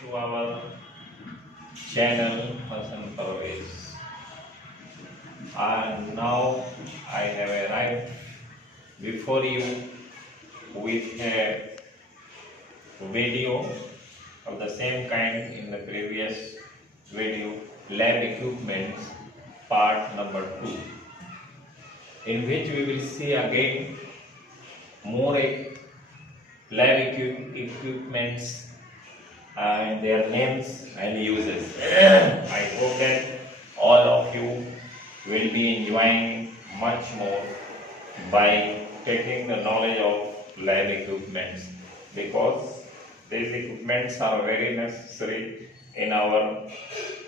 to our channel Hasan Parvez. And now I have arrived before you with a video of the same kind in the previous video, lab equipments part number 2, in which we will see again more equipments and their names and uses. I hope that all of you will be enjoying much more by taking the knowledge of lab equipments, because these equipments are very necessary in our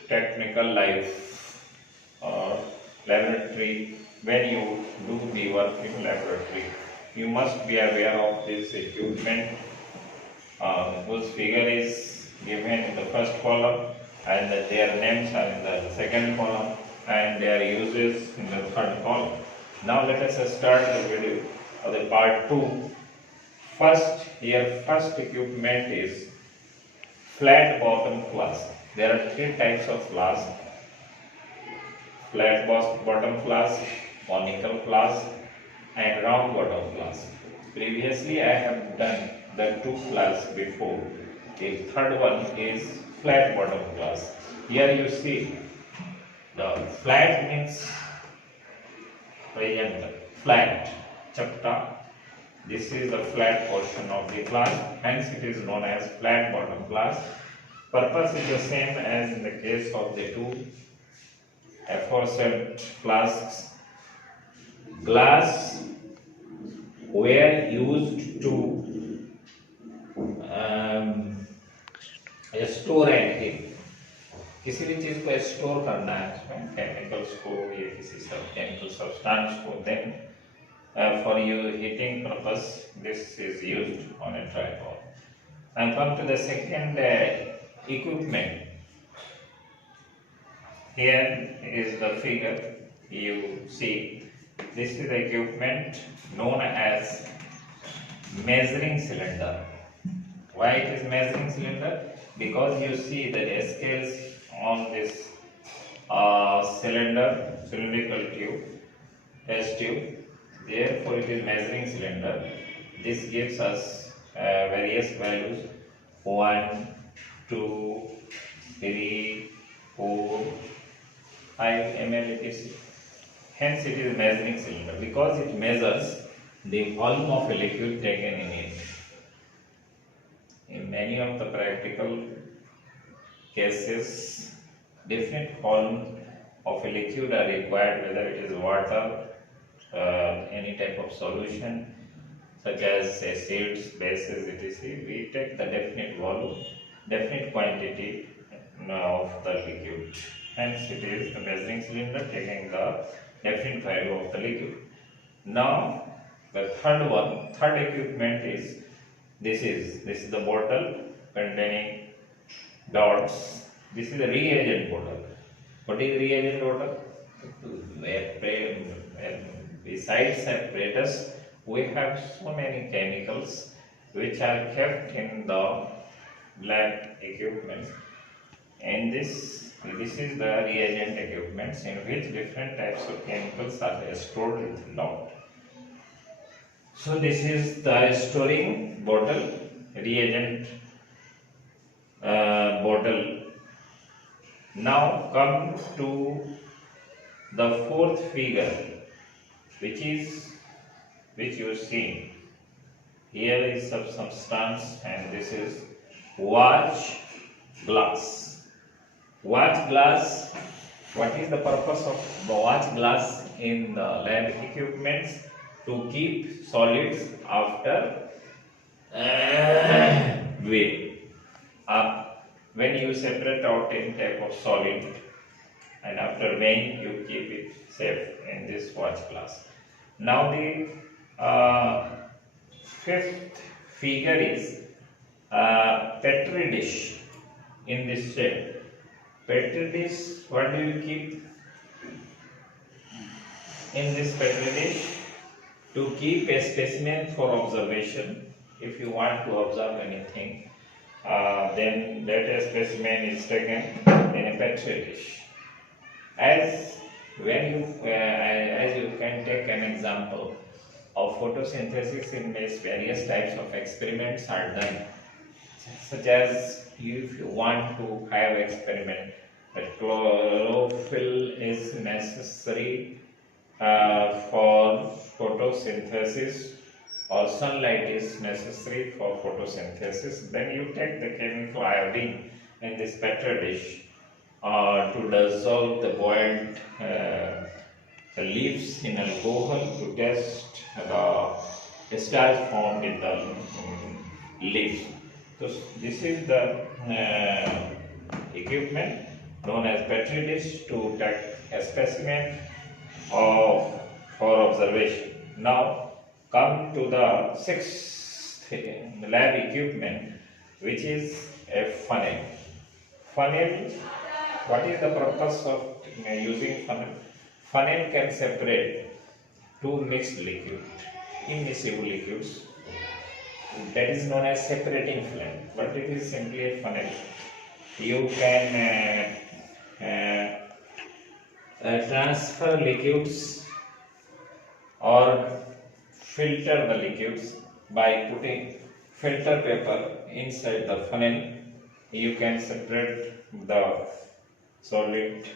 technical life or laboratory. When you do the work in laboratory, you must be aware of this equipment whose figure is given in the first column and their names are in the second column and their uses in the third column. Now let us start the video of the part 2. First equipment is flat bottom flask. There are 3 types of flask: flat bottom flask, conical flask and round bottom flask. Previously I have done the 2 flasks before. The third one is flat bottom flask. Here you see the flat means triangle, flat, chapta. This is the flat portion of the flask, hence it is known as flat bottom flask. Purpose is the same as in the case of the 2 aforesaid flasks. Glass were used to store anything, किसी भी चीज को store करना है उसमें chemicals को या किसी सब केमिकल सब्सटेंस को, then for your heating purpose this is used on a tripod. And come to the second equipment. Here is the figure you see. This is the equipment known as measuring cylinder. Why it is measuring cylinder? Because you see the scales on this cylindrical tube, test tube. Therefore, it is measuring cylinder. This gives us various values: 1, 2, 3, 4, 5 ml. It is, hence it is measuring cylinder, because it measures the volume of a liquid taken in it. In many of the practical cases, different volumes of a liquid are required, whether it is water, any type of solution such as acids, bases, etc. We take the definite volume, definite quantity of the liquid. Hence, it is the measuring cylinder taking the definite value of the liquid. Now, the third equipment is this is the bottle containing dots. This is a reagent bottle. What is reagent bottle? Besides apparatus, we have so many chemicals which are kept in the lab equipment, and this is the reagent equipment in which different types of chemicals are stored in lot. So this is the storing bottle, reagent bottle. Now come to the 4th figure, which you see. Here is some substance, and this is watch glass. Watch glass. What is the purpose of the watch glass in the lab equipments? To keep solids after weighing. When you separate out any type of solid and after weighing, you keep it safe in this watch glass. Now the 5th figure is petri dish in this shape. Petri dish, what do you keep in this petri dish? To keep a specimen for observation. If you want to observe anything, then that specimen is taken in a petri dish. As as you can take an example of photosynthesis in which various types of experiments are done, such as if you want to have experiment that chlorophyll is necessary for photosynthesis or sunlight is necessary for photosynthesis, then you take the chemical iodine in this petri dish to dissolve the boiled leaves in alcohol to test the starch formed in the leaves. So this is the equipment known as petri dish to take a specimen of for observation. Now come to the sixth lab equipment, which is a funnel. Funnel, what is the purpose of using funnel? Funnel can separate two mixed liquid, immiscible liquids. That is known as separating flame, but it is simply a funnel. You can transfer liquids or filter the liquids by putting filter paper inside the funnel. You can separate the solid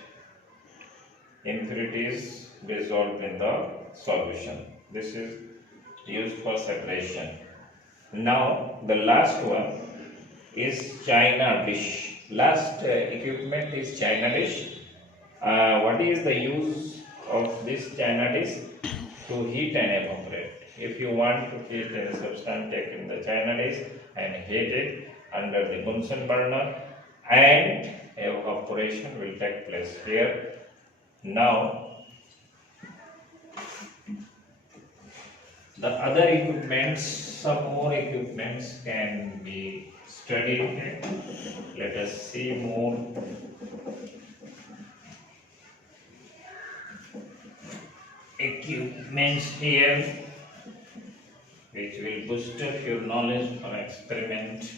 impurities dissolved in the solution. This is used for separation. Now the last one is China dish. Last equipment is China dish. What is the use of this China dish? To heat and evaporate. If you want to heat a substance, take in the China dish and heat it under the Bunsen burner, and evaporation will take place here. Now the other equipments, some more equipments can be studied. Let us see more. Equipments here which will boost up your knowledge for experiment.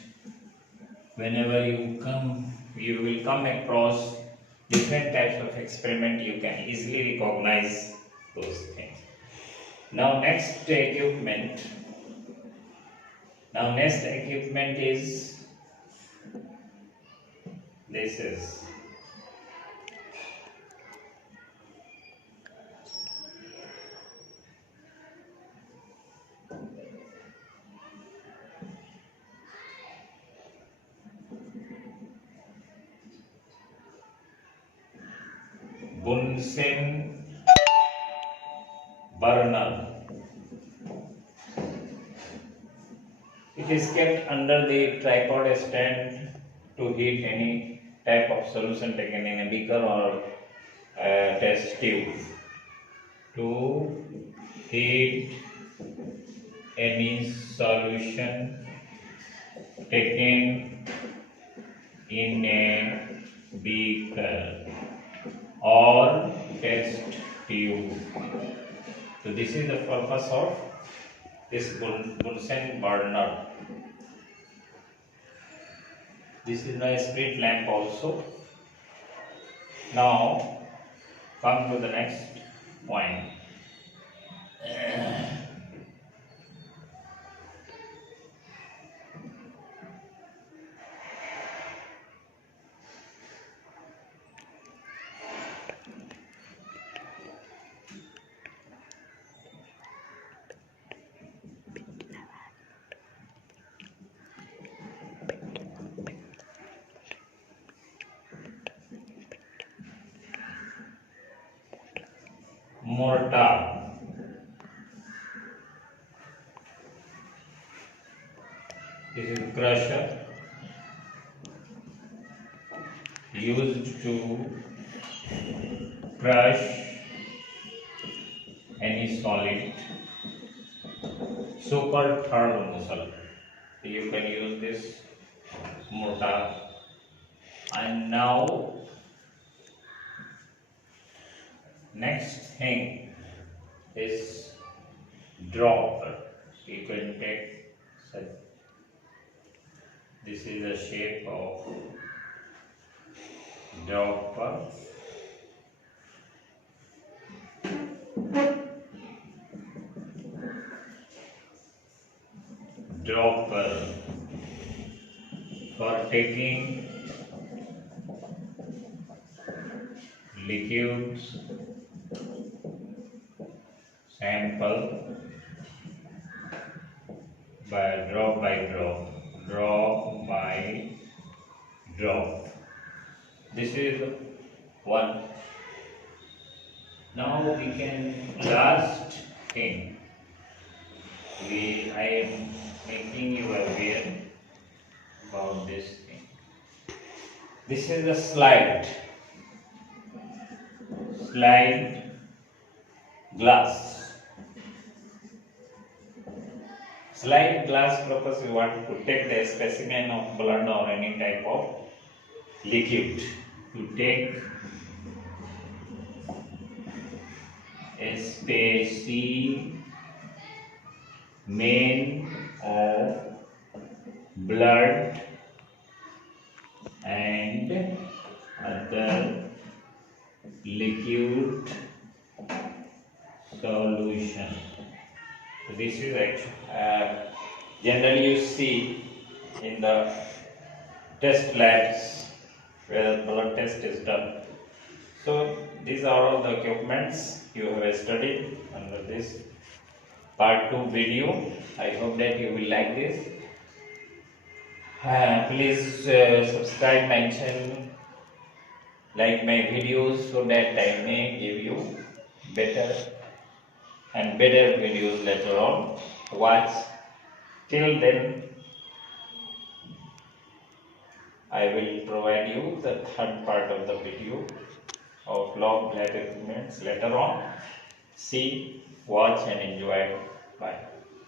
Whenever you will come across different types of experiment, you can easily recognize those things. Now next equipment is this is Bunsen burner. It is kept under the tripod stand to heat any type of solution taken in a beaker or test tube. To heat any solution taken in a beaker or test tube. So this is the purpose of this Bunsen burner. This is my spirit lamp also. Now come to the next point. Mortar. This is crusher used to crush any solid, so-called third muscle. You can use this mortar. And now next thing is dropper. You can take such This is the shape of dropper. Dropper for taking liquids sample by drop by drop. This is one. Now we can last thing. I am making you aware about this thing. This is a slide glass. Slide glass purpose we want to take the specimen of blood or any type of liquid. To take a specimen of blood and other liquid solution. So this is actually generally you see in the test labs where blood test is done. So these are all the equipments you have studied under this part 2 video. I hope that you will like this. Please subscribe my channel, like my videos, so that I may give you better videos later on. Watch till then. I will provide you the third part of the video of log lab equipments later on. See, watch and enjoy. Bye.